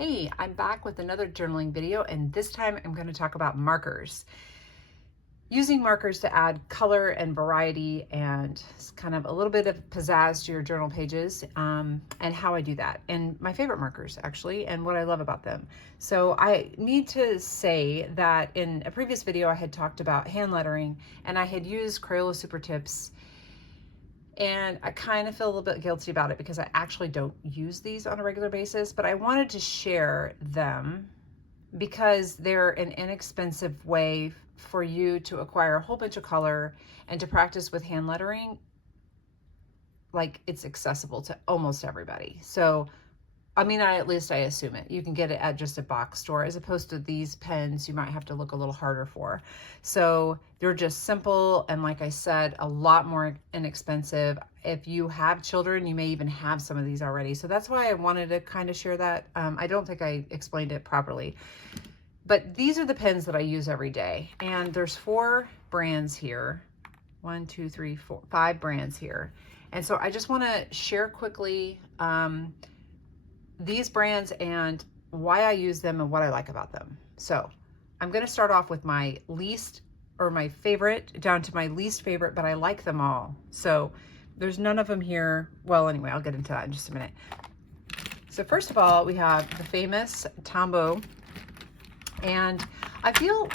Hey, I'm back with another journaling video, and this time I'm going to talk about markers. Using markers to add color and variety and kind of a little bit of pizzazz to your journal pages, and how I do that. And my favorite markers, actually, and what I love about them. So I need to say that in a previous video, I had talked about hand lettering, and I had used Crayola Super Tips. And I kind of feel a little bit guilty about it because I actually don't use these on a regular basis, but I wanted to share them because they're an inexpensive way for you to acquire a whole bunch of color and to practice with hand lettering. Like, it's accessible to almost everybody. So I mean, at least I assume it. You can get it at just a box store, as opposed to these pens you might have to look a little harder for. So they're just simple, and like I said, a lot more inexpensive. If you have children, you may even have some of these already. So that's why I wanted to kind of share that. I don't think I explained it properly. But these are the pens that I use every day. And there's 4 brands here. 1, 2, 3, 4, 5 brands here. And so I just want to share quickly these brands and why I use them and what I like about them. So I'm going to start off with my least, or my favorite, down to my least favorite, but I like them all. So there's none of them here. Well, anyway, I'll get into that in just a minute. So first of all, we have the famous Tombow. And I feel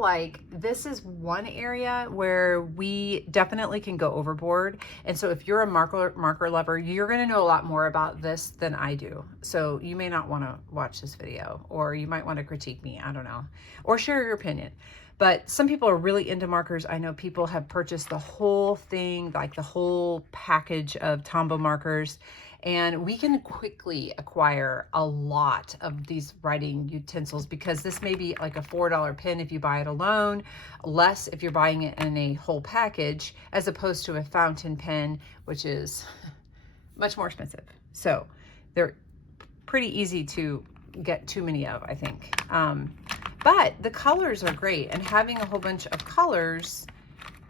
like this is one area where we definitely can go overboard. And so if you're a marker lover, you're going to know a lot more about this than I do. So you may not want to watch this video, or you might want to critique me. I don't know, or share your opinion. But some people are really into markers. I know people have purchased the whole thing, like the whole package of Tombow markers. And we can quickly acquire a lot of these writing utensils, because this may be like a $4 pen if you buy it alone, less if you're buying it in a whole package, as opposed to a fountain pen, which is much more expensive. So they're pretty easy to get too many of, I think. But the colors are great, and having a whole bunch of colors,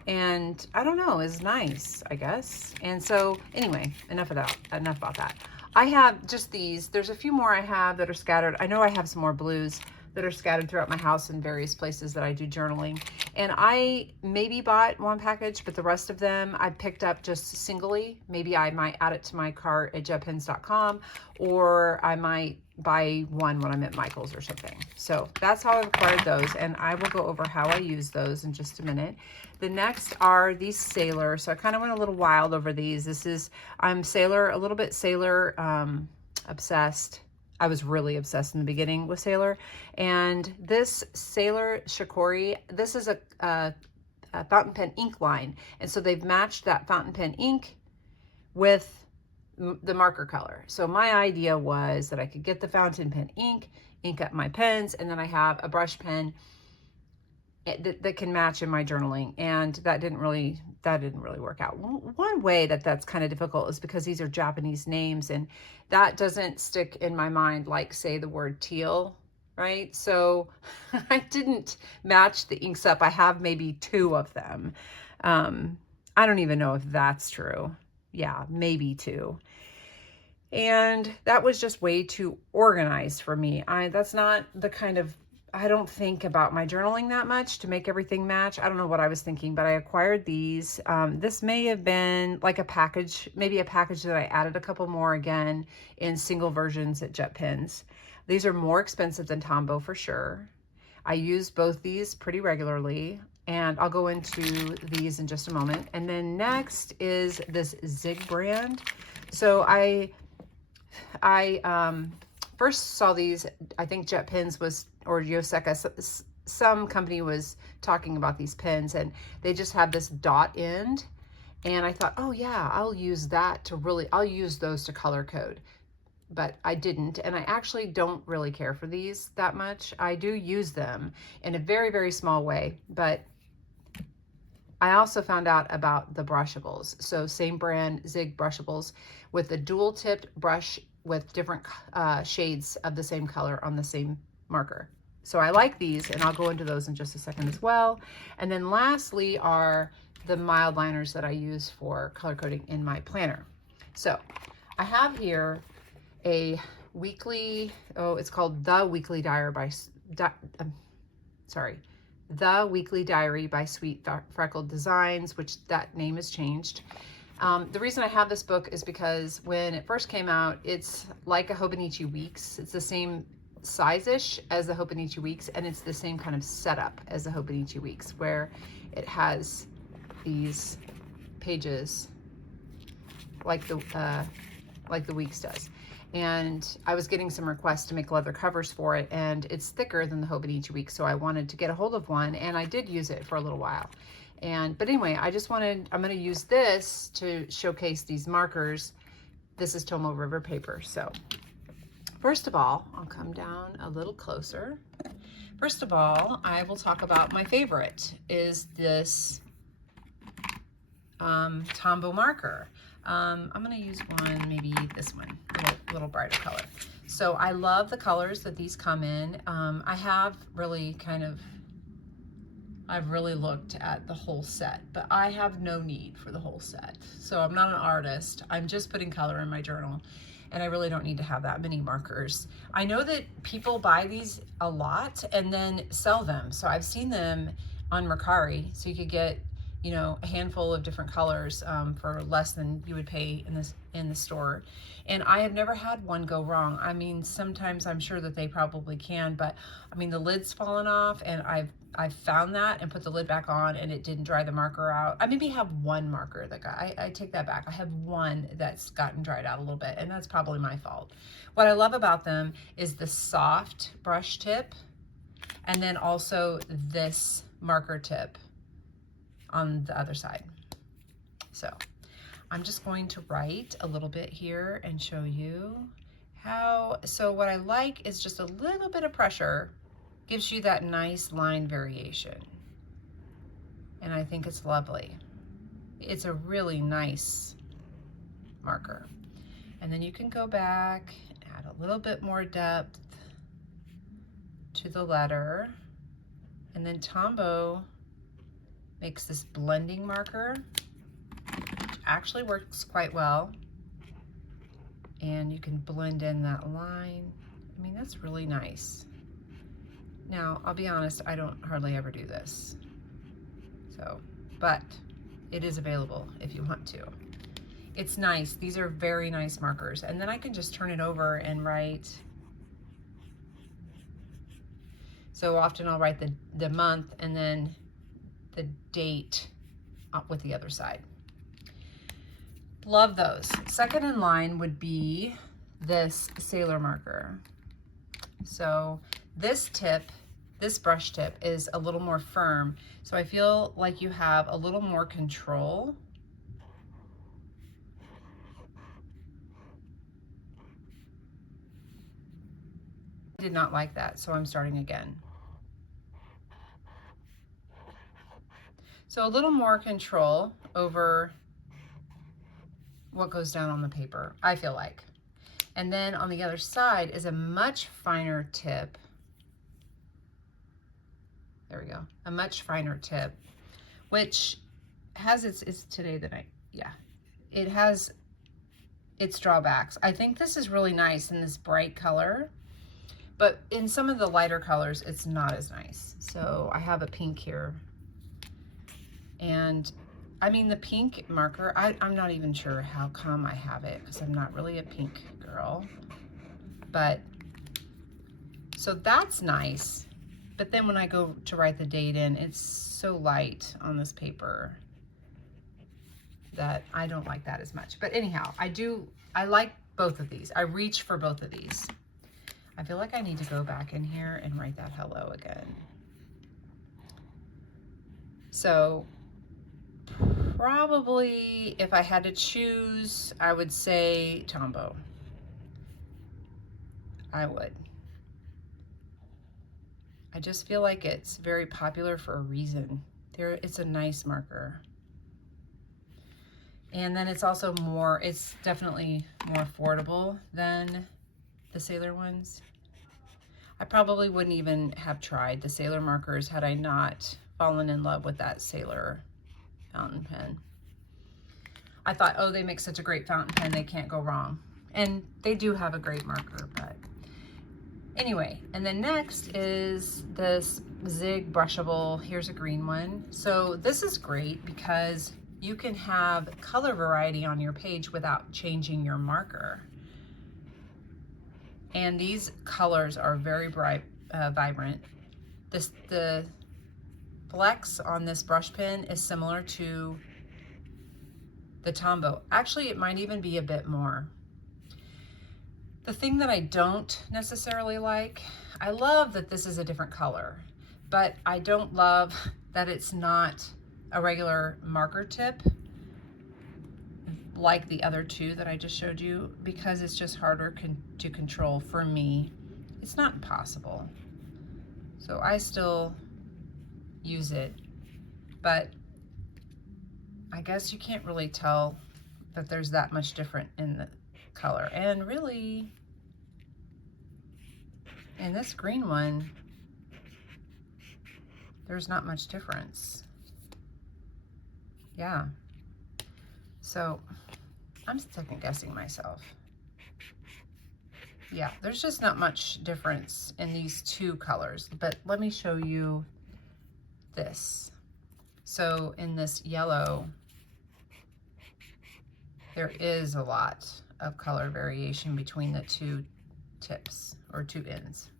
and I don't know, is nice, I guess. And so anyway, enough about that. I have just these. There's a few more I have that are scattered. I know I have some more blues that are scattered throughout my house in various places that I do journaling. And I maybe bought one package, but the rest of them I picked up just singly. Maybe I might add it to my cart at jetpens.com, or I might buy one when I'm at Michael's or something. So that's how I've acquired those, and I will go over how I use those in just a minute. The next are these Sailor. So I kind of went a little wild over these. I'm a little bit Sailor obsessed. I was really obsessed in the beginning with Sailor. And this Sailor Shikiori, this is a fountain pen ink line. And so they've matched that fountain pen ink with the marker color. So my idea was that I could get the fountain pen ink up my pens, and then I have a brush pen that can match in my journaling. And that didn't really work out. One way that's kind of difficult is because these are Japanese names, and that doesn't stick in my mind like, say, the word teal, right? So I didn't match the inks up. I have maybe 2 of them. I don't even know if that's true. Yeah, maybe 2. And that was just way too organized for me. That's not the kind of, I don't think about my journaling that much to make everything match. I don't know what I was thinking, but I acquired these. This may have been like a package, maybe a package that I added a couple more again in single versions at JetPens. These are more expensive than Tombow for sure. I use both these pretty regularly, and I'll go into these in just a moment. And then next is this Zig brand. So I first saw these, I think JetPens was, or Yoseka, some company was talking about these pens, and they just have this dot end. And I thought, oh yeah, I'll use those to color code. But I didn't, and I actually don't really care for these that much. I do use them in a very, very small way, but I also found out about the Brushables. So same brand, Zig Brushables, with a dual tipped brush with different shades of the same color on the same marker. So I like these, and I'll go into those in just a second as well. And then lastly are the Mildliners that I use for color coding in my planner. So I have here a weekly, oh, it's called The Weekly Diary by, The Weekly Diary by Sweet Freckled Designs, which that name has changed. The reason I have this book is because when it first came out, it's like a Hobonichi Weeks. It's the same size-ish as the Hobonichi Weeks, and it's the same kind of setup as the Hobonichi Weeks, where it has these pages like the Weeks does. And I was getting some requests to make leather covers for it, and it's thicker than the Hobonichi Weeks, so I wanted to get a hold of one, and I did use it for a little while. But anyway, I'm going to use this to showcase these markers. This is Tombow River paper. So first of all, I'll come down a little closer. First of all, I will talk about my favorite is this Tombow marker. I'm going to use one, maybe this one, a little brighter color. So I love the colors that these come in. I've really looked at the whole set, but I have no need for the whole set. So I'm not an artist. I'm just putting color in my journal, and I really don't need to have that many markers. I know that people buy these a lot and then sell them. So I've seen them on Mercari. So you could get, you know, a handful of different colors for less than you would pay in the store. And I have never had one go wrong. I mean, sometimes I'm sure that they probably can, but I mean, the lid's fallen off, and I've found that and put the lid back on, and it didn't dry the marker out. I maybe have one marker that I take that back. I have one that's gotten dried out a little bit, and that's probably my fault. What I love about them is the soft brush tip, and then also this marker tip on the other side. So I'm just going to write a little bit here and show you how. So what I like is just a little bit of pressure gives you that nice line variation. And I think it's lovely. It's a really nice marker. And then you can go back, add a little bit more depth to the letter. And then Tombow makes this blending marker, which actually works quite well. And you can blend in that line. I mean, that's really nice. Now, I'll be honest, I don't hardly ever do this. So, but it is available if you want to. It's nice. These are very nice markers. And then I can just turn it over and write. So often I'll write the month and then the date with the other side. Love those. Second in line would be this sailor marker. So this brush tip is a little more firm. So I feel like you have a little more control. I did not like that, so I'm starting again. So a little more control over what goes down on the paper, I feel like. And then on the other side is a much finer tip. There we go, a much finer tip, which has it's today the night, yeah. It has its drawbacks. I think this is really nice in this bright color, but in some of the lighter colors, it's not as nice. So I have a pink here. And I mean, the pink marker, I'm not even sure how come I have it, because I'm not really a pink girl. But, so that's nice. But then when I go to write the date in, it's so light on this paper that I don't like that as much. But anyhow, I like both of these. I reach for both of these. I feel like I need to go back in here and write that hello again. So probably if I had to choose, I would say Tombow. I would. I just feel like it's very popular for a reason. It's a nice marker. And then it's also it's definitely more affordable than the Sailor ones. I probably wouldn't even have tried the Sailor markers had I not fallen in love with that Sailor fountain pen. I thought, oh, they make such a great fountain pen, they can't go wrong. And they do have a great marker, but anyway. And then next is this Zig brushable. Here's a green one. So this is great because you can have color variety on your page without changing your marker. And these colors are very bright, vibrant. The flex on this brush pen is similar to the Tombow. Actually, it might even be a bit more. The thing that I don't necessarily like, I love that this is a different color, but I don't love that it's not a regular marker tip like the other two that I just showed you, because it's just harder to control for me. It's not impossible. So I still use it, but I guess you can't really tell that there's that much different in the color. And really, in this green one, there's not much difference. Yeah. So I'm second guessing myself. Yeah, there's just not much difference in these two colors, but let me show you this. So in this yellow, there is a lot of color variation between the two tips or two ends,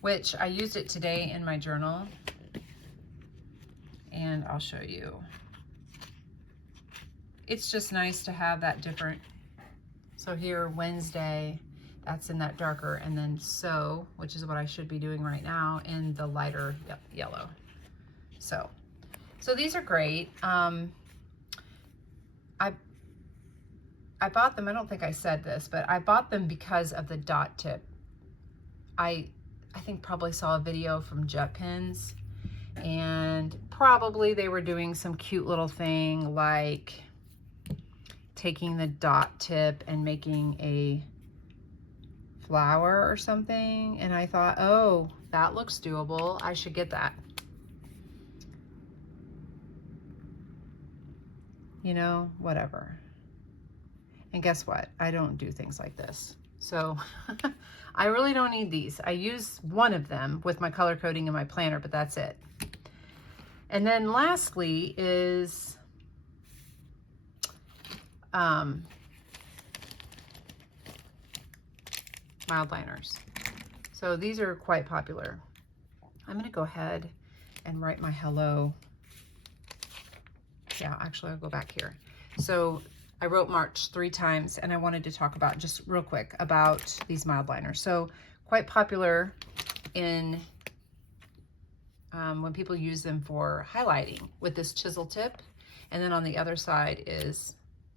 which I used it today in my journal, and I'll show you. It's just nice to have that different. So here, Wednesday, that's in that darker, and then So, which is what I should be doing right now, in the lighter yellow. So these are great. I bought them, I don't think I said this, but I bought them because of the dot tip. I think probably saw a video from Jet Pens, and probably they were doing some cute little thing like taking the dot tip and making a flower or something, and I thought, oh, that looks doable, I should get that. You know, whatever. And guess what? I don't do things like this. So I really don't need these. I use one of them with my color coding in my planner, but that's it. And then lastly is Mildliners. So these are quite popular. I'm gonna go ahead and write my hello. Yeah, actually I'll go back here. So I wrote March 3 times, and I wanted to talk about, just real quick, about these Mildliners. So quite popular in when people use them for highlighting with this chisel tip, and then on the other side is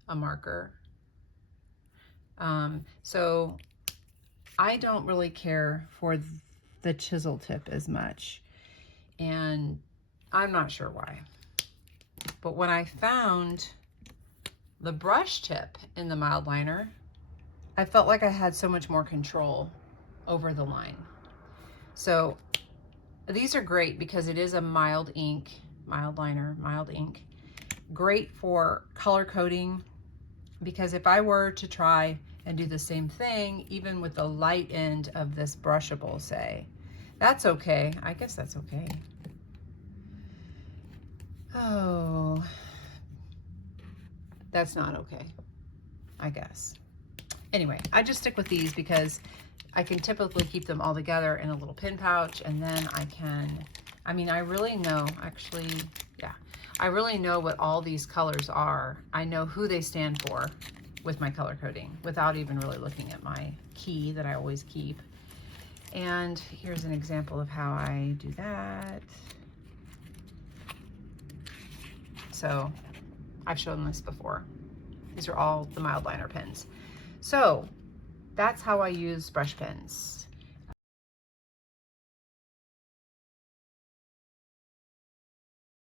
a marker. So I don't really care for the chisel tip as much, and I'm not sure why. But when I found the brush tip in the Mildliner, I felt like I had so much more control over the line. So these are great because it is a mild ink, Mildliner, mild ink. Great for color coding, because if I were to try and do the same thing, even with the light end of this brushable, say, that's okay. I guess that's okay. Oh, that's not okay, I guess. Anyway, I just stick with these because I can typically keep them all together in a little pin pouch, and then I can, I mean, I really know, actually, yeah, I really know what all these colors are. I know who they stand for with my color coding without even really looking at my key that I always keep. And here's an example of how I do that. So I've shown this before. These are all the Mildliner pens. So that's how I use brush pens.